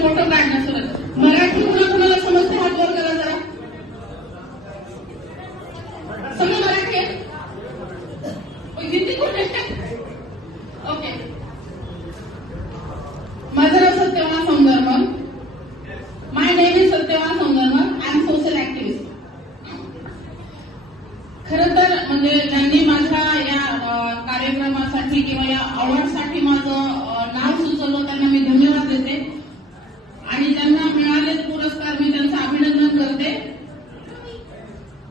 Photo काढण्याचं मराठी कुणाला समजते हात वर करा जरा. समजा मराठी आहे हिंदी कोण आहे? ओके. माझं नाव Satyawan Saundarmal. My name is Satyawan Saundarmal. I am social activist. खरं तर म्हणजे ज्यांनी माझ्या या कार्यक्रमासाठी किंवा या अवॉर्डसाठी माझं नाव सुचवलं त्यांना मी धन्यवाद देते आणि ज्यांना मिळाले पुरस्कार मी त्यांचं अभिनंदन करते.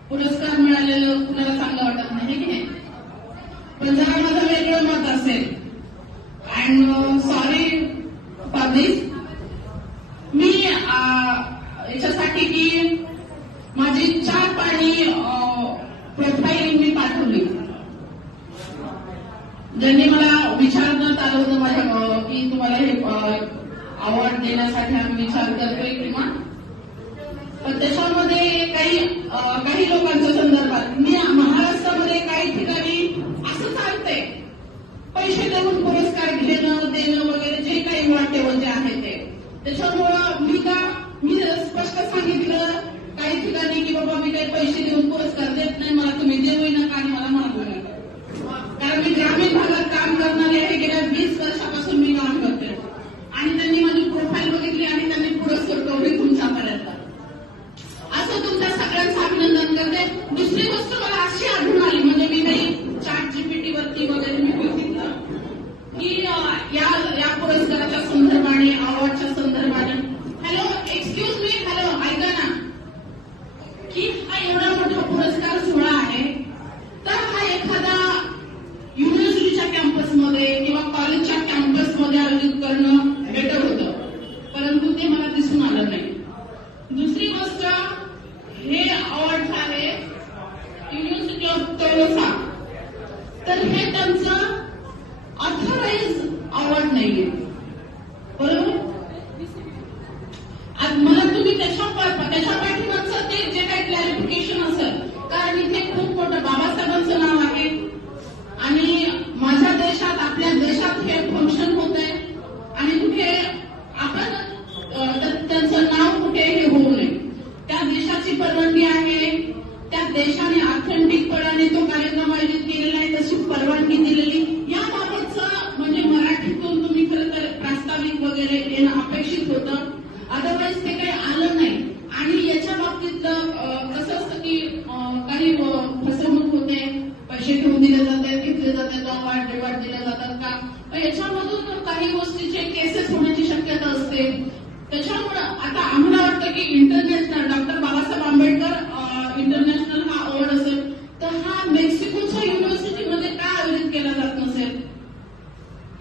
पुरस्कार मिळालेलं कुणाला चांगलं वाटत नाही की नाही, पण जरा माझं वेगळं मत असेल अँड सॉरी फॉर दिस. मी याच्यासाठी की माझी 4 पाणी प्रोफाईल मी पाठवली. ज्यांनी मला विचारण्यात आलं होतं माझ्या की तुम्हाला हे अवॉर्ड देण्यासाठी आम्ही विचार करतोय किंवा, पण त्याच्यामध्ये काही लोकांच्या संदर्भात मी महाराष्ट्रामध्ये काही ठिकाणी असं चालतंय पैसे देऊन पुरस्कार घेणं देणं वगैरे जे काही वाटेवर जे आहे ते. त्याच्यामुळं मी स्पष्ट सांगितलं काही ठिकाणी की बाबा मी काही पैसे देऊन पुरस्कार देत नाही, मला तुम्ही देऊ नका आणि मला मागू नका. कारण मी ग्रामीण भागात काम करणारे आहे. गेल्या 20 वर्षापासून मी काम करते आणि त्यांनी माझी प्रोफाईल बघितली आणि त्यांनी पुढे सरकवली तुमच्यापर्यंत. असं तुमच्या सगळ्यांचं अभिनंदन करते. दुसरी गोष्ट मला अशी आढळून आली, म्हणजे मी काही ChatGPT वरती वगैरे मी बघितलं की या पुरस्काराच्या संदर्भाने अवॉर्डच्या संदर्भाने हॅलो एक्सक्यूज मी हॅलो ऐका ना की हा एवढा मोठा पुरस्कार सोहळा आहे तर हा एखादा युनिव्हर्सिटीच्या कॅम्पसमध्ये किंवा कॉलेजच्या कॅम्पसमध्ये आयोजित करणं बेटर होतं, परंतु ते मला दिसून आलं नाही. दुसरी गोष्ट हे अवॉर्ड आहे युनिव्हर्सिटी ऑफ तळोसा, तर हे त्यांचं ऑथराइज अवॉर्ड नाहीये, बरोबर. आज मला तुम्ही त्याच्या पाठीमागचं ते जे काही क्लॅरिफिकेशन असेल, कारण इथे खूप मोठं बाबासाहेबांचं नाव आहे आणि माझ्या देशात आपल्या देशात हे फंक्शन होत आहे आणि कुठे आपण त्यांचं नाव कुठे हे होऊ नये. त्या देशाची परवानगी आहे, त्या देशाने ऑथेंटिकपणाने तो कार्यक्रम आयोजित केलेला आहे, तशी परवानगी दिलेली. याबाबतचं म्हणजे मराठीतून तुम्ही खरं तर प्रास्ताविक वगैरे येणं अपेक्षित होतं, अदरवाईज ते काही आलं नाही. आणि याच्या बाबतीतलं कसं असतं की काही फसवणूक होते, पैसे ठेवून दिले जातात, घेतले जातात, वाढ दिल्या जातात का, याच्यामधून काही गोष्टीचे केसेस होण्याची शक्यता असते. त्याच्यामुळं आता आम्हाला वाटतं की international doctor Babasaheb Ambedkar international हा अवॉर्ड असेल तर हा मेक्सिकोच्या युनिव्हर्सिटीमध्ये का आयोजित केला जात नसेल.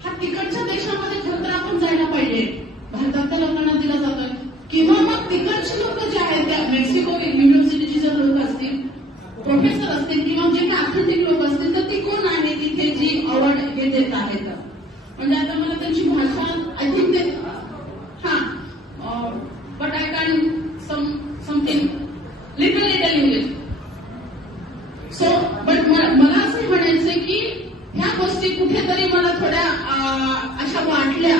हा तिकडच्या देशामध्ये खरं तर आपण जायला पाहिजे. भारतातल्या लोकांना दिला जातोय किंवा मग तिकडचे लोक जे आहेत त्या मेक्सिको युनिव्हर्सिटीचे जर लोक असतील, प्रोफेसर असतील किंवा जे काही ऑथेंटिक लोक असतील तर ती कोण आहे तिथे जी अवॉर्ड हे देत आहेत. म्हणजे आता मला त्यांची भाषा आय थिंक ते but I can something little English. So but मला असं म्हणायचंय की ह्या गोष्टी कुठेतरी मला थोड्या अशा वाटल्या.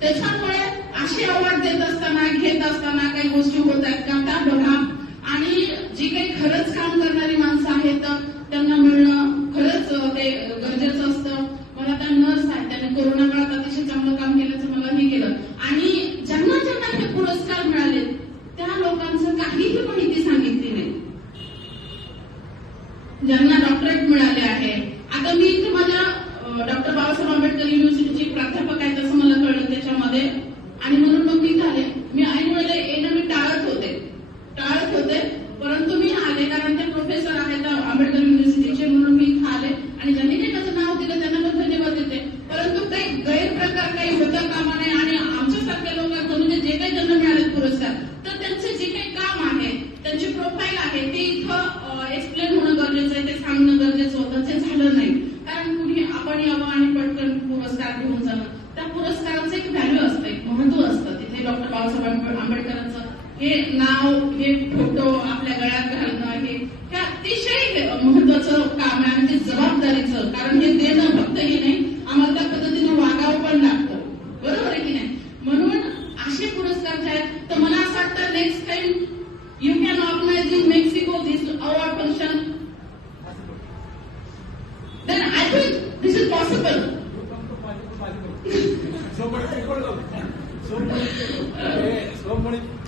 त्याच्यामुळे असे अवॉर्ड देत असताना घेत असताना काही गोष्टी होत आहेत का त्या बघा. आणि जी काही खरंच काम करणारी माणसं आहेत त्यांना मिळणं खरंच ते गरजेचं असतं. मला त्या नर्स आहेत त्यांनी कोरोना काळात अतिशय चांगलं काम केल्याचं मला हे केलं आणि ज्यांना हे पुरस्कार मिळाले त्या लोकांचं काहीही माहिती सांगितली नाही. ज्यांना डॉक्टरेट मिळाले आहे, आता मी इथे माझ्या डॉक्टर बाबासाहेब आंबेडकर युनिव्हर्सिटीची प्राध्यापक आहे तसं मला कळलं त्याच्यामध्ये आणि म्हणून मग मी झाले. मी ऐन वेळेला येणं मी टाळत होते परंतु मी आले कारण ते प्रोफेसर आहेत आंबेडकर युनिव्हर्सिटीचे म्हणून मी इथं आले आणि ज्यांनी काही माझं नाव दिलं त्यांना पण धन्यवाद देते. परंतु काही गैरप्रकार काही होता कामा नये आणि आमच्यासारख्या लोकांचं म्हणजे जे काही ज्यांना मिळाले पुरस्कार तर त्यांचे जे काही काम आहे त्यांची प्रोफाईल आहे ते इथं एक्सप्लेन होणं गरजेचं आहे, ते सांगणं गरजेचं होतं. ते झालं नाही कारण कुणी आपण यावं आणि पटकन पुरस्कार घेऊन जाणं. त्या पुरस्काराचं एक व्हॅल्यू असतं, एक महत्व असतं. तिथे डॉक्टर बाबासाहेब आंबेडकरांचं हे नाव, हे फोटो आपल्या गळ्यात घालणं हे अतिशय महत्वाचं काम आहे आणि ते जबाबदारीचं. कारण हे देणं फक्त हे नाही, आम्हाला त्या पद्धतीने वागावं पण लागतं, बरोबर आहे की नाही. म्हणून असे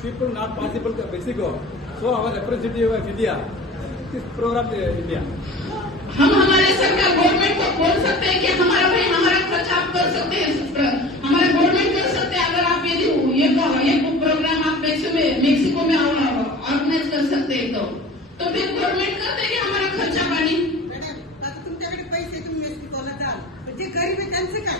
people not possible to Mexico. So our representative of India, this program India. हम हमारे सरकार गवर्नमेंट को बोल सकते हैं कि हमारा भाई हमारा खर्च आप कर सकते हैं, हमारे गवर्नमेंट कर सकते हैं। अगर आप यदि ये प्रोग्राम आप मेक्सिको में ऑर्गेनाइज कर सकते हैं तो फिर गवर्नमेंट करते कि हमारा खर्चा पाणी। मॅडम आता तुमच्याकडे पैसे तुम्ही मेक्सिकोला जाल, जे गरीब आहे त्यांचं काय?